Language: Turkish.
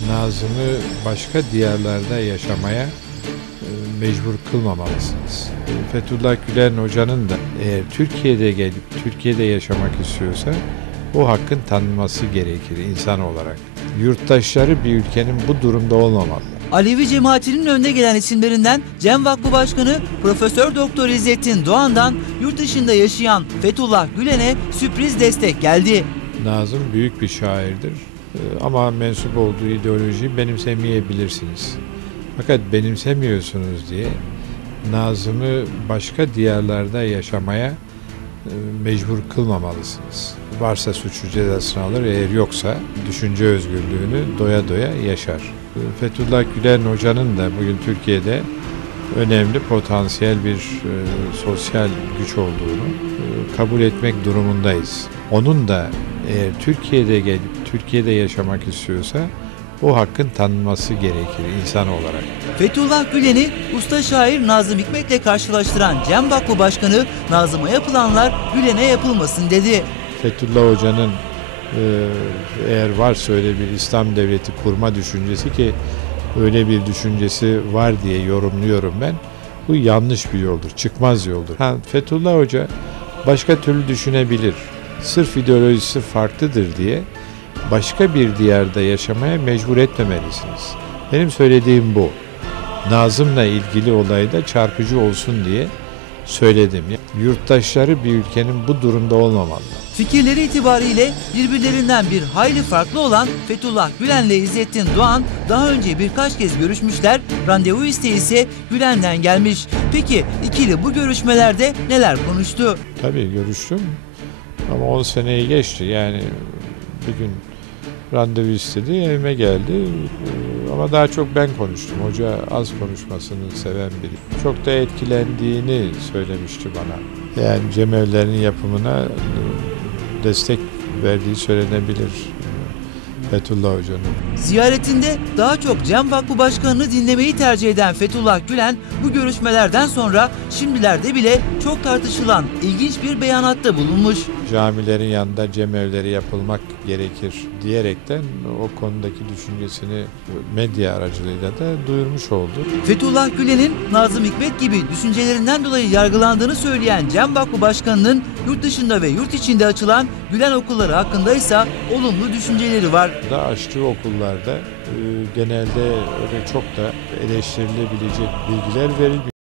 Nazım'ı başka diyarlarda yaşamaya e, mecbur kılmamalısınız. Fethullah Gülen Hoca'nın da eğer Türkiye'de gelip Türkiye'de yaşamak istiyorsa o hakkın tanınması gerekir insan olarak. Yurttaşları bir ülkenin bu durumda olmamalı. Alevi cemaatinin önde gelen isimlerinden Cem Vakfı Başkanı Profesör Doktor İzzettin Doğan'dan yurt dışında yaşayan Fethullah Gülen'e sürpriz destek geldi. Nazım büyük bir şairdir ama mensup olduğu ideolojiyi benimsemeyebilirsiniz. Fakat benimsemiyorsunuz diye Nazım'ı başka diyarlarda yaşamaya e, mecbur kılmamalısınız. Varsa suçu cezasını alır, eğer yoksa düşünce özgürlüğünü doya doya yaşar. Ee, Fethullah Gülen Hoca'nın da bugün Türkiye'de önemli potansiyel bir e, sosyal güç olduğunu e, kabul etmek durumundayız. Onun da eğer Türkiye'de gelip Türkiye'de yaşamak istiyorsa o hakkın tanınması gerekir insan olarak. Fethullah Gülen'i usta şair Nazım Hikmet'le karşılaştıran Cem Vakfı Başkanı Nazım'a yapılanlar Gülen'e yapılmasın dedi. Fethullah Hoca'nın e, eğer varsa öyle bir İslam devleti kurma düşüncesi ki öyle bir düşüncesi var diye yorumluyorum ben. Bu yanlış bir yoldur, çıkmaz yoldur. Ha, Fethullah Hoca başka türlü düşünebilir. Sırf ideolojisi farklıdır diye başka bir diyarda yaşamaya mecbur etmemelisiniz. Benim söylediğim bu. Nazım'la ilgili olayda çarpıcı olsun diye söyledim. Yurttaşları bir ülkenin bu durumda olmamalı. Fikirleri itibariyle birbirlerinden bir hayli farklı olan Fethullah Gülen'le İzzettin Doğan daha önce birkaç kez görüşmüşler, randevu isteği ise Gülen'den gelmiş. Peki ikili bu görüşmelerde neler konuştu? Tabii görüştüm ama 10 seneyi geçti yani bir gün randevu istedi evime geldi Ee, ama daha çok ben konuştum. Hoca az konuşmasını seven biri. Çok da etkilendiğini söylemişti bana. Yani cemevlerin yapımına e, destek verdiği söylenebilir Fethullah Hoca'nın. Ziyaretinde daha çok Cem Vakfı Başkanı'nı dinlemeyi tercih eden Fethullah Gülen bu görüşmelerden sonra şimdilerde bile çok tartışılan ilginç bir beyanatta bulunmuş. Camilerin yanında cemevleri yapılmak gerekir diyerekten o konudaki düşüncesini medya aracılığıyla da duyurmuş oldu. Fethullah Gülen'in Nazım Hikmet gibi düşüncelerinden dolayı yargılandığını söyleyen Cem Vakfı Başkanı'nın yurt dışında ve yurt içinde açılan Gülen okulları hakkında ise olumlu düşünceleri var. Da açtığı okullarda genelde öyle çok da eleştirilebilecek bilgiler verilmiyor.